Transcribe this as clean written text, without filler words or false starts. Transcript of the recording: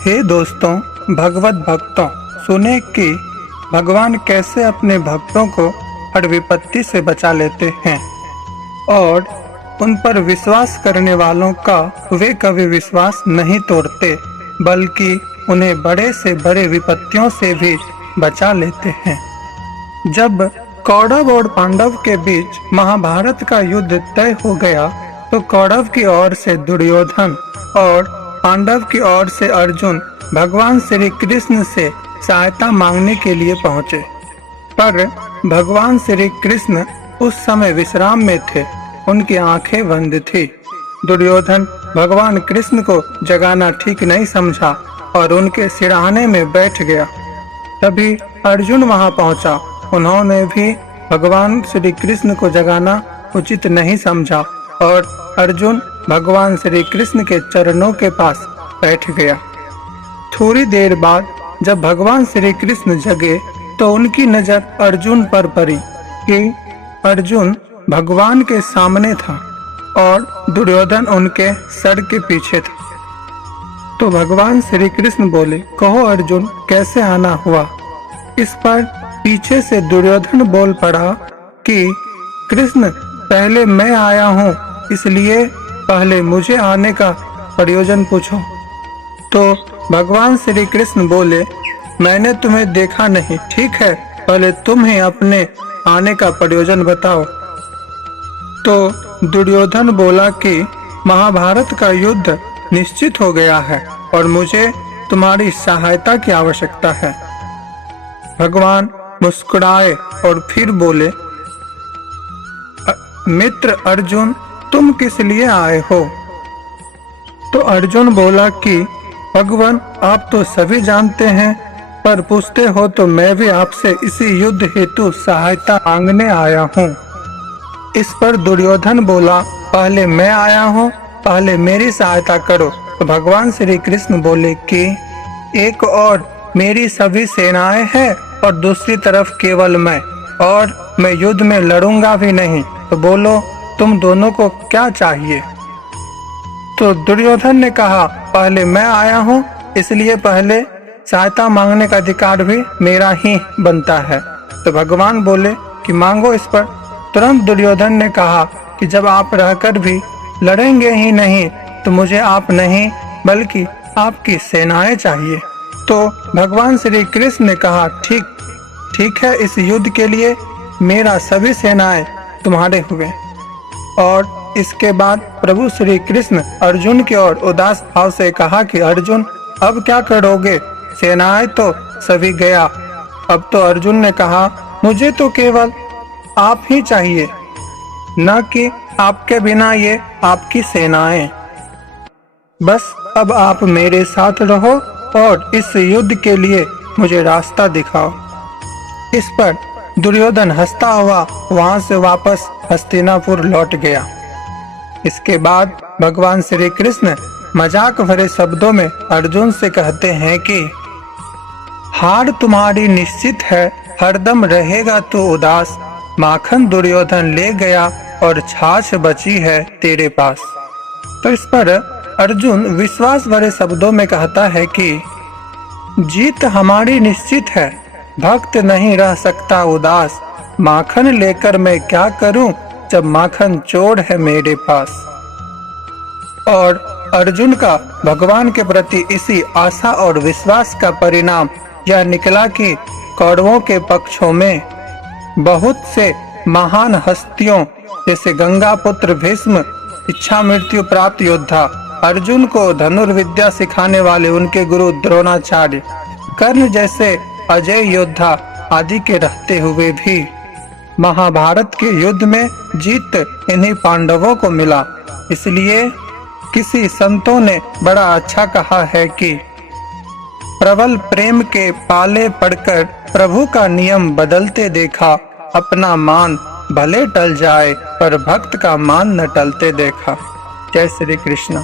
हे दोस्तों, भगवत भक्तों, सुने कि भगवान कैसे अपने भक्तों को हर विपत्ति से बचा लेते हैं और उन पर विश्वास करने वालों का वे कभी विश्वास नहीं तोड़ते, बल्कि उन्हें बड़े से बड़े विपत्तियों से भी बचा लेते हैं। जब कौरव और पांडव के बीच महाभारत का युद्ध तय हो गया तो कौरव की ओर से दुर्योधन और पांडव की ओर से अर्जुन भगवान श्री कृष्ण से सहायता मांगने के लिए पहुंचे, पर भगवान श्री कृष्ण उस समय विश्राम में थे, उनकी आंखें बंद थी। दुर्योधन भगवान कृष्ण को जगाना ठीक नहीं समझा और उनके सिरहाने में बैठ गया। तभी अर्जुन वहां पहुंचा। उन्होंने भी भगवान श्री कृष्ण को जगाना उचित नहीं समझा और अर्जुन भगवान श्री कृष्ण के चरणों के पास बैठ गया। थोड़ी देर बाद जब भगवान श्री कृष्ण जगे तो उनकी नजर अर्जुन पर पड़ी कि अर्जुन भगवान के सामने था और दुर्योधन उनके सर के पीछे था। तो भगवान श्री कृष्ण बोले, कहो अर्जुन, कैसे आना हुआ? इस पर पीछे से दुर्योधन बोल पड़ा कि कृष्ण, पहले मैं आया हूँ, इसलिए पहले मुझे आने का प्रयोजन पूछो। तो भगवान श्री कृष्ण बोले, मैंने तुम्हें देखा नहीं, ठीक है, पहले तुम ही अपने आने का प्रयोजन बताओ। तो दुर्योधन बोला कि महाभारत का युद्ध निश्चित हो गया है और मुझे तुम्हारी सहायता की आवश्यकता है। भगवान मुस्कुराए और फिर बोले, मित्र अर्जुन, तुम किस लिए आए हो? तो अर्जुन बोला कि भगवान, आप तो सभी जानते हैं, पर पूछते हो तो मैं भी आपसे इसी युद्ध हेतु सहायता मांगने आया हूँ। इस पर दुर्योधन बोला, पहले मैं आया हूँ, पहले मेरी सहायता करो। तो भगवान श्री कृष्ण बोले कि एक और मेरी सभी सेनाएं हैं और दूसरी तरफ केवल मैं, और मैं युद्ध में लड़ूंगा भी नहीं। तो बोलो, तुम दोनों को क्या चाहिए? तो दुर्योधन ने कहा, पहले मैं आया हूँ, इसलिए पहले सहायता मांगने का अधिकार भी मेरा ही बनता है। तो भगवान बोले कि मांगो। इस पर तुरंत दुर्योधन ने कहा कि जब आप रहकर भी लड़ेंगे ही नहीं तो मुझे आप नहीं बल्कि आपकी सेनाएं चाहिए। तो भगवान श्री कृष्ण ने कहा, ठीक है, इस युद्ध के लिए मेरा सभी सेनाएं तुम्हारे हुए। और इसके बाद प्रभु श्री कृष्ण अर्जुन की ओर उदास भाव से कहा कि अर्जुन, अब क्या करोगे? सेनाएं तो सभी गया। अब तो अर्जुन ने कहा, मुझे तो केवल आप ही चाहिए, न कि आपके बिना ये आपकी सेनाएं। बस अब आप मेरे साथ रहो और इस युद्ध के लिए मुझे रास्ता दिखाओ। इस पर दुर्योधन हंसता हुआ वहां से वापस हस्तिनापुर लौट गया। इसके बाद भगवान श्री कृष्ण मजाक भरे शब्दों में अर्जुन से कहते हैं कि हार तुम्हारी निश्चित है, हरदम रहेगा तू उदास। माखन दुर्योधन ले गया और छाछ बची है तेरे पास। तो इस पर अर्जुन विश्वास भरे शब्दों में कहता है कि जीत हमारी निश्चित है, भक्त नहीं रह सकता उदास। माखन लेकर मैं क्या करूं जब माखन चोर है मेरे पास। और अर्जुन का भगवान के प्रति इसी आशा और विश्वास का परिणाम यह निकला कि कौरवों के पक्षों में बहुत से महान हस्तियों जैसे गंगा पुत्र भीष्म, इच्छा मृत्यु प्राप्त योद्धा, अर्जुन को धनुर्विद्या सिखाने वाले उनके गुरु द्रोणाचार्य, कर्ण जैसे अजय योद्धा आदि के रहते हुए भी महाभारत के युद्ध में जीत इन्हीं पांडवों को मिला। इसलिए किसी संतों ने बड़ा अच्छा कहा है कि प्रबल प्रेम के पाले पड़कर प्रभु का नियम बदलते देखा। अपना मान भले टल जाए पर भक्त का मान न टलते देखा। जय श्री कृष्ण।